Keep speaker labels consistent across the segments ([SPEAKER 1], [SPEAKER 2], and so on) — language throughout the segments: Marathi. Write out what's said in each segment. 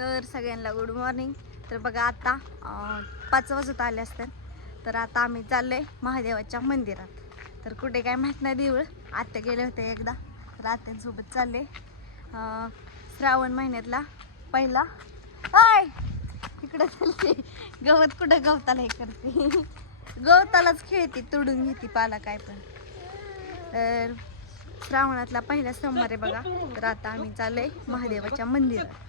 [SPEAKER 1] तर सगळ्यांना गुड मॉर्निंग तर बघा आता पाच वाजत आले असतात तर आता आम्ही चाललोय महादेवाच्या मंदिरात. तर कुठे काय माहीत नाही देऊळ. आत्या गेले होते एकदा. तर आत्यांसोबत चालले. श्रावण महिन्यातला पहिला. आय इकडं चालते गवत कुठं गवताला हे करते. गवतालाच खेळते तुडून घेते पाला काय पण. तर श्रावणातला पहिला सोमवार आहे बघा. तर आता आम्ही चाललोय महादेवाच्या मंदिरात.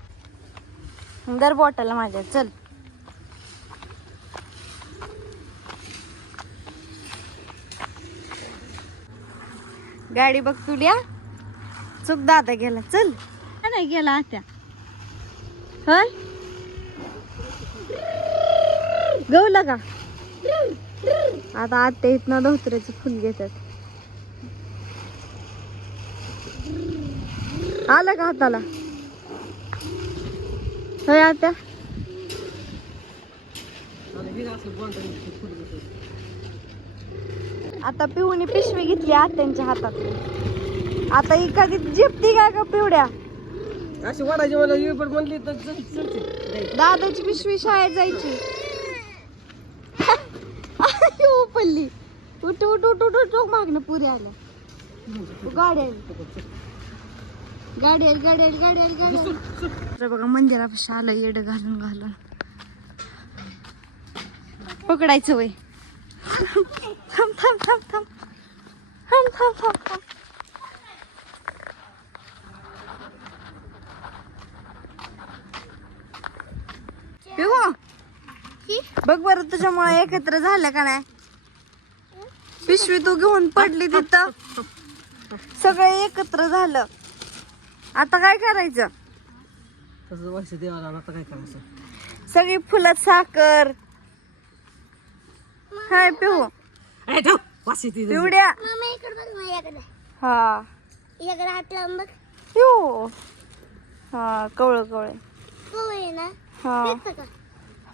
[SPEAKER 1] दर बॉटल माझ्या. चल. गाडी बघ तुल्या चुक दादा गेला. चल. नाही गेला आत्या. होय गवला का? आता आत्या इथनं धोत्र्याचं फुल घेतात. आलं का हाताला? होय आता. पिऊनी पिशवी घेतली आत्यांच्या हातात. आता एखादी जिपती का का पिवड्या.
[SPEAKER 2] अशी वाडाची मला येऊ पण म्हणली तर.
[SPEAKER 1] दादाची पिशवी शाळेत जायची. आयो, पल्ली उठ उठ उठ उठ उठ मागणं पुरी आल्या गाडी आली गाडी आली गाडी आली गाडी आली गाडी आली बघा मंदिरापाशी आलं येड घालून घालून. पकडायचं वय. थांब थांब थांब थांब. थांब थांब थांब थांब. बघ. बरं तुझ्यामुळे एकत्र झालं का नाही? पिशवी तू घेऊन पडली तिथं. सगळं एकत्र झालं. आता काय करायचं?
[SPEAKER 2] तसं वर्ष देवाला आता काय करायचं?
[SPEAKER 1] सगळी फुलात साखर. हाय पिऊ.
[SPEAKER 2] ए, ठेव.
[SPEAKER 1] पिवड्या.
[SPEAKER 3] मम्मी इकडे बघ माझ्याकडे.
[SPEAKER 1] हा.
[SPEAKER 3] इकडे हात लावून बघ.
[SPEAKER 1] पिऊ. हा कवळ कवळ.
[SPEAKER 3] हो ना?
[SPEAKER 1] हा.
[SPEAKER 3] का?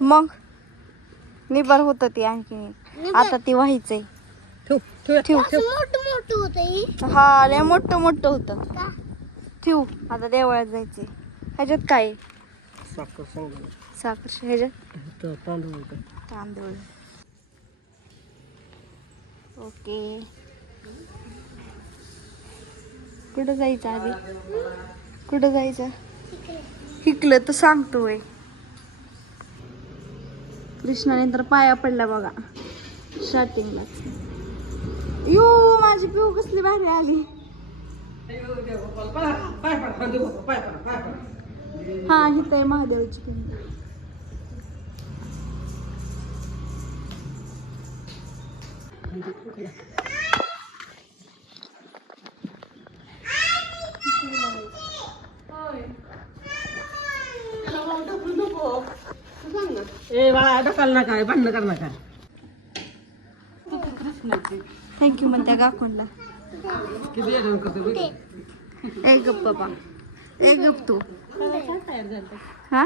[SPEAKER 1] मग? निबर होत ती आणखी
[SPEAKER 3] निबर?
[SPEAKER 1] आता ती व्हायचंय.
[SPEAKER 2] ठेव ठेव
[SPEAKER 1] ठेव
[SPEAKER 3] असं मोठं मोठं होतं ही.
[SPEAKER 1] हा लय मोठं मोठं होतं.
[SPEAKER 3] का?
[SPEAKER 1] ठेवू. आता देवळात जायचंय. ह्याच्यात काय?
[SPEAKER 2] साखर
[SPEAKER 1] साखर ह्याच्यात?
[SPEAKER 2] तांदूळ होतं.
[SPEAKER 1] तांदूळ. ओके. कुठं जायचं आधी? कुठं जायचं? हिकलं तर सांगतोय. कृष्णाने तर पाया पडला बघा. स्टार्टिंगलाच यो माझी पिऊ कसली भारी आली. हा हित आहे महादेवाची पिंड.
[SPEAKER 2] ए बाळा नका भांडण कर नका
[SPEAKER 1] थँक्यू म्हणत्या गाकोनला
[SPEAKER 2] किती येडवण करते बघ.
[SPEAKER 1] ए गप बाबा ए गप तू. हा?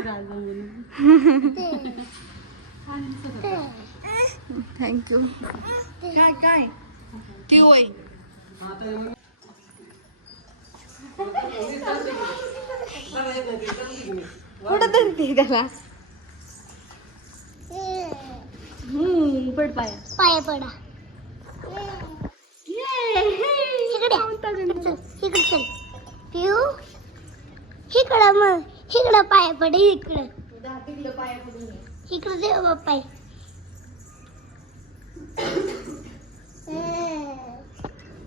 [SPEAKER 1] थँक्यू काय काय? ती होय. कुठं धरते त्याला? हम्म पड पाया.
[SPEAKER 3] पाया पडा. इकडे चल पिऊ इकडं मग इकडं पाया पडे इकडं. इकडं देव बाप्पा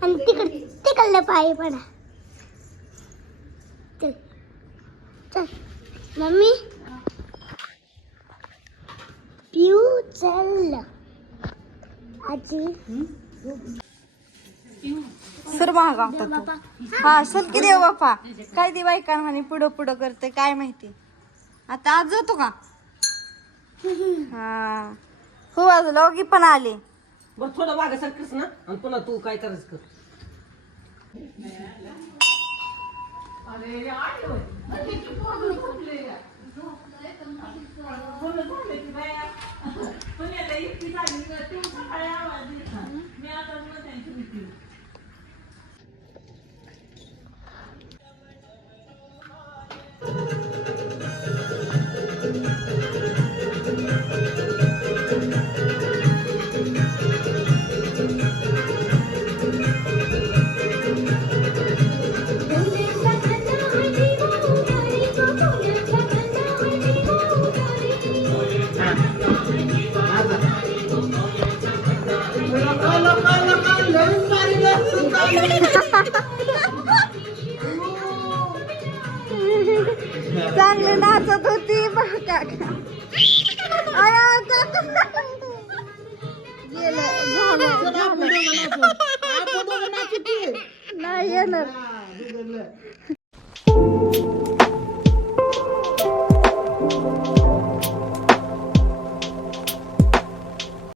[SPEAKER 3] आणि तिकड तिकडलं पाय पडा. चल चल. मम्मी? पिऊ चल. आजी?
[SPEAKER 1] महागा होता तो. हा शोध की देव बापा. काय दे बायका म्हणे पुढं पुढं करते काय माहिती. आता आज जातो का? हा. हो आज लॉगी पण आले.
[SPEAKER 2] बरं थोडं मागे सरकस ना. आणि पुन्हा तू काय करायच कर.
[SPEAKER 1] अरे होती चांगली नाचत होती. नाही येणार.